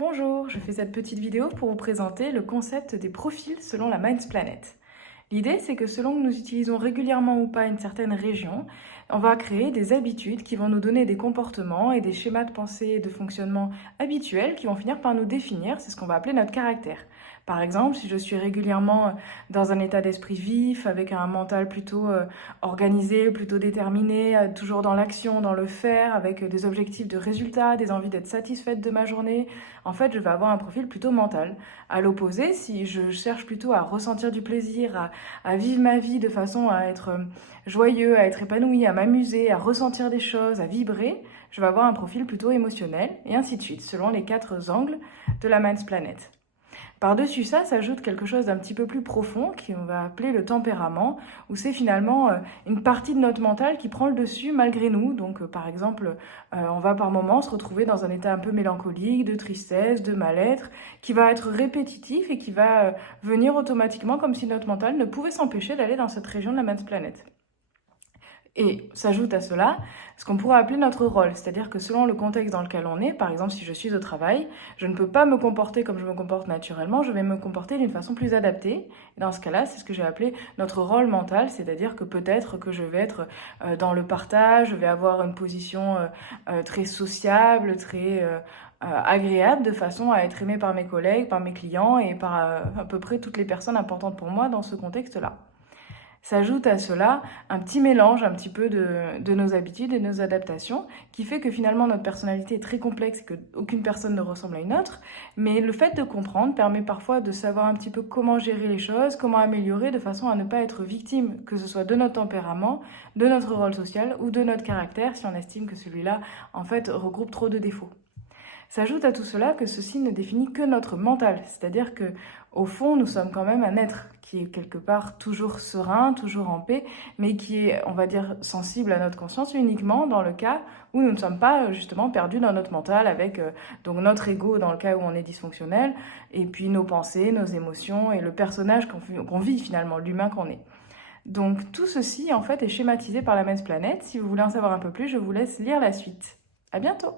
Bonjour, je fais cette petite vidéo pour vous présenter le concept des profils selon la Minds Planet. L'idée, c'est que selon que nous utilisons régulièrement ou pas une certaine région, on va créer des habitudes qui vont nous donner des comportements et des schémas de pensée et de fonctionnement habituels qui vont finir par nous définir, c'est ce qu'on va appeler notre caractère. Par exemple, si je suis régulièrement dans un état d'esprit vif, avec un mental plutôt organisé, plutôt déterminé, toujours dans l'action, dans le faire, avec des objectifs de résultats, des envies d'être satisfaite de ma journée, en fait, je vais avoir un profil plutôt mental. À l'opposé, si je cherche plutôt à ressentir du plaisir, à vivre ma vie de façon à être joyeux, à être épanoui, à m'amuser, à ressentir des choses, à vibrer, je vais avoir un profil plutôt émotionnel, et ainsi de suite, selon les 4 angles de la Minds Planet. Par-dessus ça s'ajoute quelque chose d'un petit peu plus profond, qu'on va appeler le tempérament, où c'est finalement une partie de notre mental qui prend le dessus malgré nous. Donc par exemple, on va par moments se retrouver dans un état un peu mélancolique, de tristesse, de mal-être, qui va être répétitif et qui va venir automatiquement comme si notre mental ne pouvait s'empêcher d'aller dans cette région de la Minds Planet. Et s'ajoute à cela ce qu'on pourrait appeler notre rôle, c'est-à-dire que selon le contexte dans lequel on est, par exemple si je suis au travail, je ne peux pas me comporter comme je me comporte naturellement, je vais me comporter d'une façon plus adaptée. Et dans ce cas-là, c'est ce que j'ai appelé notre rôle mental, c'est-à-dire que peut-être que je vais être dans le partage, je vais avoir une position très sociable, très agréable, de façon à être aimée par mes collègues, par mes clients et par à peu près toutes les personnes importantes pour moi dans ce contexte-là. S'ajoute à cela un petit mélange un petit peu de nos habitudes et de nos adaptations qui fait que finalement notre personnalité est très complexe et qu'aucune personne ne ressemble à une autre. Mais le fait de comprendre permet parfois de savoir un petit peu comment gérer les choses, comment améliorer de façon à ne pas être victime, que ce soit de notre tempérament, de notre rôle social ou de notre caractère si on estime que celui-là en fait regroupe trop de défauts. S'ajoute à tout cela que ceci ne définit que notre mental, c'est-à-dire que au fond, nous sommes quand même un être qui est quelque part toujours serein, toujours en paix, mais qui est, on va dire, sensible à notre conscience uniquement dans le cas où nous ne sommes pas justement perdus dans notre mental avec donc notre ego dans le cas où on est dysfonctionnel, et puis nos pensées, nos émotions et le personnage qu'on vit finalement, l'humain qu'on est. Donc tout ceci en fait est schématisé par la Minds Planet. Si vous voulez en savoir un peu plus, je vous laisse lire la suite. À bientôt!